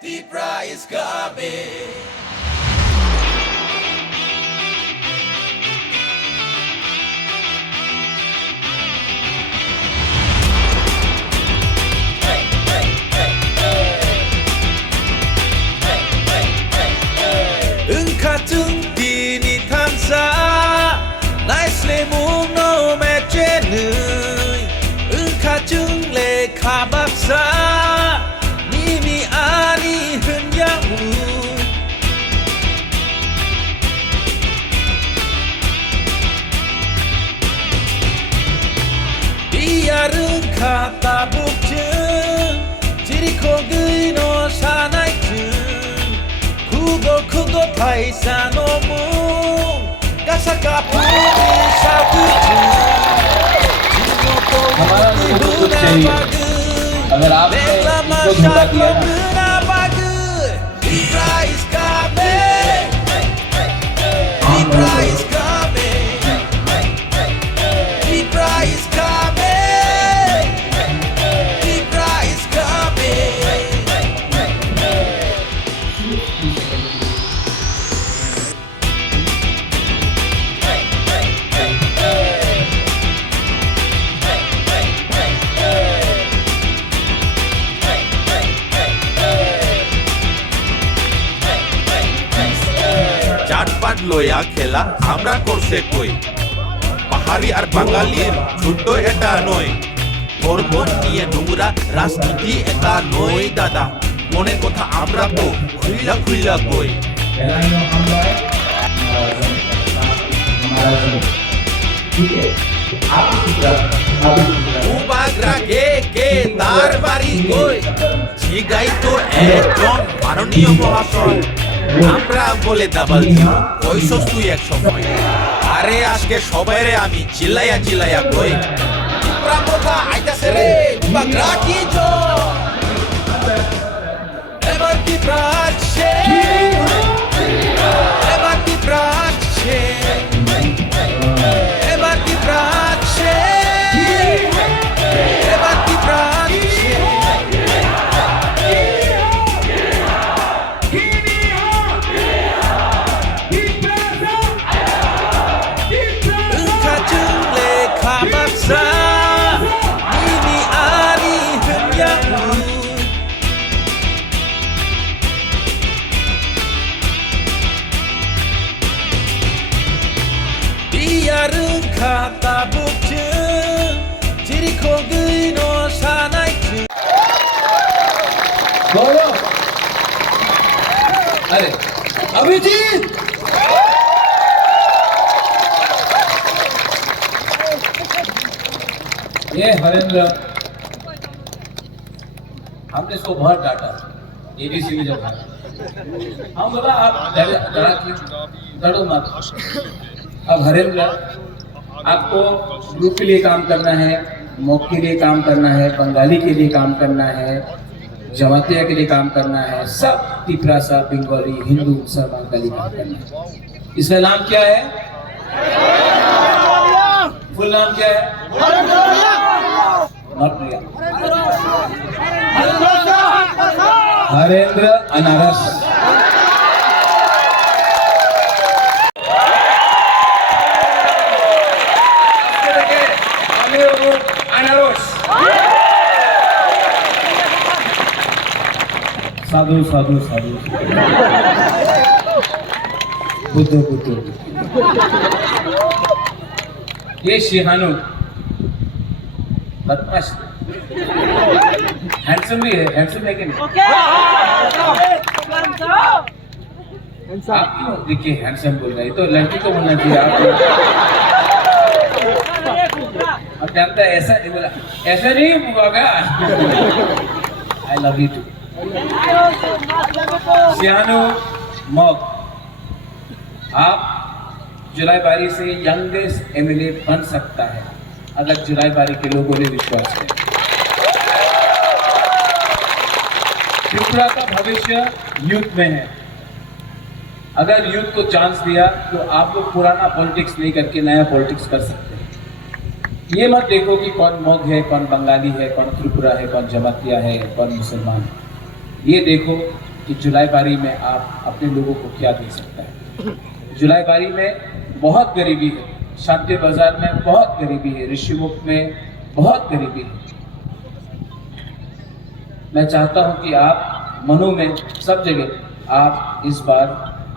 T-Pra is coming. 같은 비니 탐사 나이슬레 묵노 매제는 같은 레 가박사 님이 아니 흔야우 비야른 가다 북증 지리코그노 사나이증 그거 타이사노무 가사카 푸니 샤우트 हमारा सुख दुख चाहिए अगर आपने इसको धोखा दिया ना লয়া খেলা আমরা করছে কই পাহাড়ি আর বাঙালির যুদ্ধ এটা নয় ধর্ম নিয়ে নোংরা রাজনীতি এটা নয় দাদা মনের কথা আমরা তো খুইলা খুইলা কই উবাগ্রা কে তার বাড়ি কই জিগাই তো একজন মাননীয় মহাশয় আমরা বলে দাবাল দিব কইছস তুই এক সময় আরে আজকে সবাইরে আমি চিল্লাইয়া কই প্রামোকা আইতাছে রে বাগরা কি জো এবার কি প্রাচ্ছে এবার কি প্রাচ্ছে এবার কি প্রাচ্ছে এবার কি প্রাচ্ছে खाता बुझ चिरी खो गई नो सानाई बोलो अरे अभिजीत ये हरेंद्र हमने इसको बहुत डांटा एबीसी में जब हम बोला आप डरो मत अब हरेंद्र आपको ग्रुप के लिए काम करना है मोक के लिए काम करना है बंगाली के लिए काम करना है जमातिया के लिए काम करना है सब तिपरा सा बंगाली हिंदू मुसलमान का लिए काम करना है इसका नाम क्या है फुल नाम क्या है हरेंद्र अनारस साधु साधु साधु बुद्धो ये शिहानु बदमाश हैंडसम भी है हैंडसम है कि नहीं आप क्यों देखिए हैंडसम बोल रहे तो लड़की को बोलना चाहिए आप जानता है ऐसा नहीं बोला ऐसा नहीं होगा आई लव यू टू सियानो मॉग आप जुलाई बारी से यंगेस्ट एमएलए बन सकता है अगर जुलाई बारी के लोगों ने विश्वास किया त्रिपुरा का भविष्य यूथ में है अगर यूथ को चांस दिया तो आप लोग पुराना पॉलिटिक्स नहीं करके नया पॉलिटिक्स कर सकते हैं ये मत देखो कि कौन मॉग है कौन बंगाली है कौन त्रिपुरा है कौन जमातिया है कौन मुसलमान है ये देखो कि जुलाई बारी में आप अपने लोगों को क्या दे सकते हैं। जुलाई बारी में बहुत गरीबी है, शांति बाजार में बहुत गरीबी है, ऋषिमुख में बहुत गरीबी है। मैं चाहता हूं कि आप मनों में सब जगह आप इस बार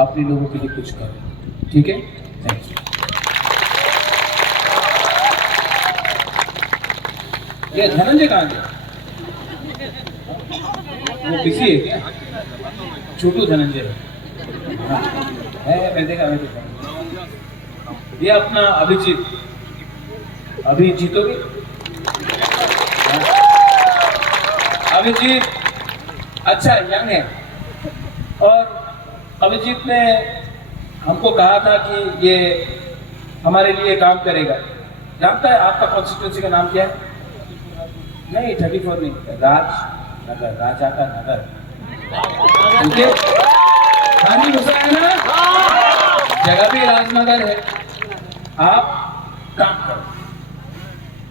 अपने लोगों के लिए कुछ करें, ठीक है? Thank you. ये धनंजय कहाँ गया? वो बिजी है क्या? छोटू धनंजय है, मैं देखा। ये अपना अभिजीत, अभी जीतोगे? अभिजीत अच्छा यंग है, और अभिजीत ने हमको कहा था कि ये हमारे लिए काम करेगा। जानता है आपका कॉन्स्टिट्यूंसी का नाम क्या है? नहीं 34 नहीं, राजनगर, राजा का नगर, ठीक है? खानी घुसा है ना, जगह भी राजनगर है। आप काम करो,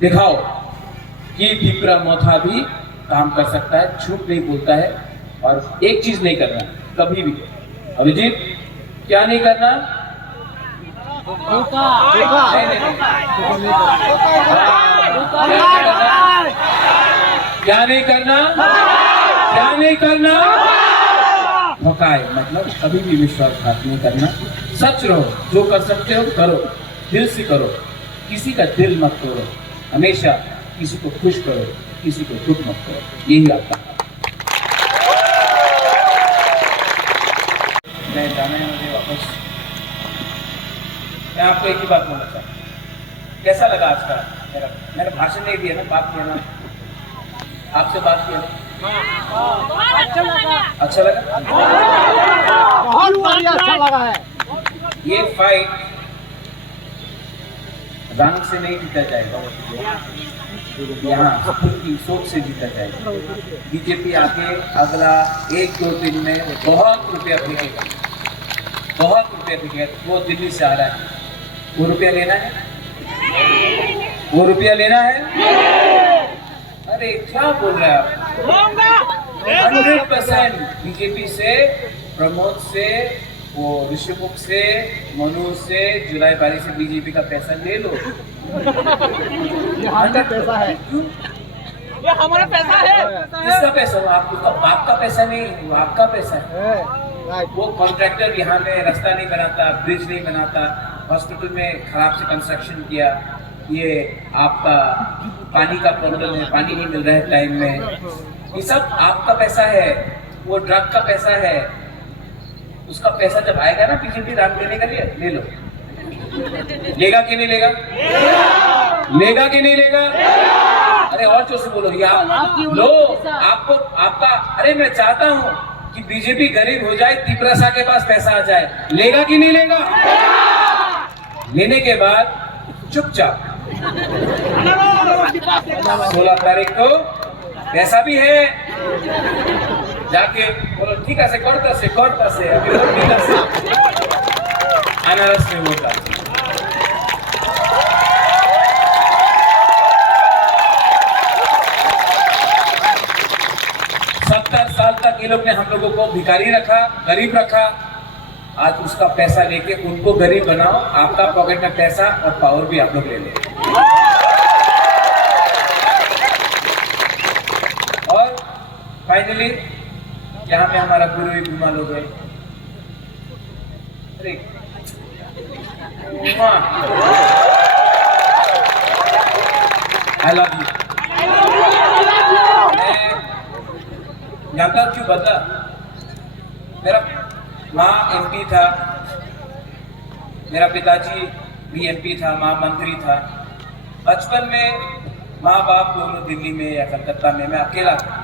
दिखाओ कि दीपरा मोथा भी काम कर सकता है, झूठ नहीं बोलता है, और एक चीज नहीं करना कभी भी। अभिजीत क्या नहीं करना? क्या नहीं करना? क्या नहीं करना? धोखाए मतलब कभी भी विश्वासघात नहीं करना। सच रहो, जो कर सकते हो करो, दिल से करो, किसी का दिल मत तोड़ो, हमेशा किसी को खुश करो, किसी को दुख मत करो, यही आपका काम। मैं जाना है मुझे वापस। मैं आपको एक ही बात बोलना चाहता हूँ, कैसा लगा आज का मेरा भाषण नहीं दिया ना, बात किया ना, आपसे बात किया ना, अच्छा लगा? बहुत बढ़िया, अच्छा लगा है। ये फाइट रंग से नहीं जीता जाएगा, यहाँ खुद की सोच से जीता जाएगा। बीजेपी आके अगला 1-2 दिन में बहुत रुपया फेंकेगा, बहुत रुपया फेंकेगा। वो दिल्ली से आ रहा है, वो रुपया लेना है, वो रुपया लेना है। अरे क्या बोल रहे हैं आप? 100% बीजेपी से, प्रमोद से, वो ऋषिमुख से, मनु से, जुलाई बारी से बीजेपी का पैसा ले लो। ये हमारा पैसा है, ये हमारा पैसा है। किसका पैसा? वो आपका बाप का पैसा नहीं, वो आपका पैसा है। वो कॉन्ट्रैक्टर यहाँ में रास्ता नहीं बनाता, ब्रिज नहीं बनाता, हॉस्पिटल में खराब से कंस्ट्रक्शन किया, ये आपका पानी का प्रॉब्लम है, पानी नहीं मिल रहा है टाइम में, ये सब आपका पैसा है। वो ड्रग का पैसा है, उसका पैसा जब आएगा ना बीजेपी रात देने के लिए, ले लो। लेगा कि नहीं लेगा? लेगा कि नहीं लेगा? अरे और जोर से बोलो, आप लो। आपको आपका, अरे मैं चाहता हूँ कि बीजेपी गरीब हो जाए, तिपरासा के पास पैसा आ जाए। लेगा कि नहीं लेगा? लेने के बाद चुपचाप 16 तारीख को पैसा भी है, जाके बोलो ठीक है, कोर्टा से अभी अनारस में होता। साल तक ये लोग ने हम लोगों को भिखारी रखा, गरीब रखा। आज उसका पैसा लेके उनको गरीब बनाओ, आपका पॉकेट में पैसा और पावर भी आप लोग ले लो। और फाइनली यहाँ में हमारा गुरु भी बीमार हो गए। अरे आई लव यू। जानता क्यों बता? मेरा माँ एमपी था, मेरा पिताजी भी एमपी था, माँ मंत्री था। बचपन में माँ बाप दोनों दिल्ली में या कलकत्ता में, मैं अकेला था।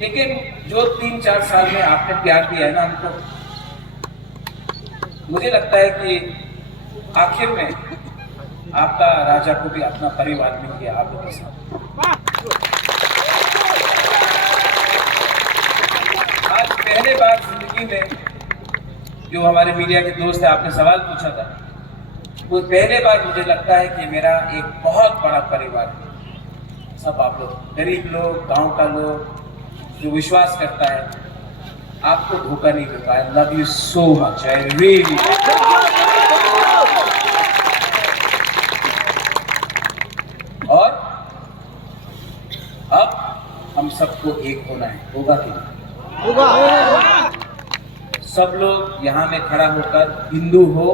लेकिन जो 3-4 साल में आपने प्यार दिया है ना हमको, मुझे लगता है कि आखिर में आपका राजा को भी अपना परिवार मिल गया आप लोगों के साथ। आज पहले बार जिंदगी में, जो हमारे मीडिया के दोस्त है, आपने सवाल पूछा था, वो पहले बार मुझे लगता है कि मेरा एक बहुत बड़ा परिवार है। सब आप लोग, गरीब लोग, गांव का लोग, जो विश्वास करता है आपको धोखा नहीं दूंगा। आई love you so much, I really. और अब हम सबको एक होना है, होगा कि नहीं? होगा। सब लोग यहाँ में खड़ा होकर हिंदू हो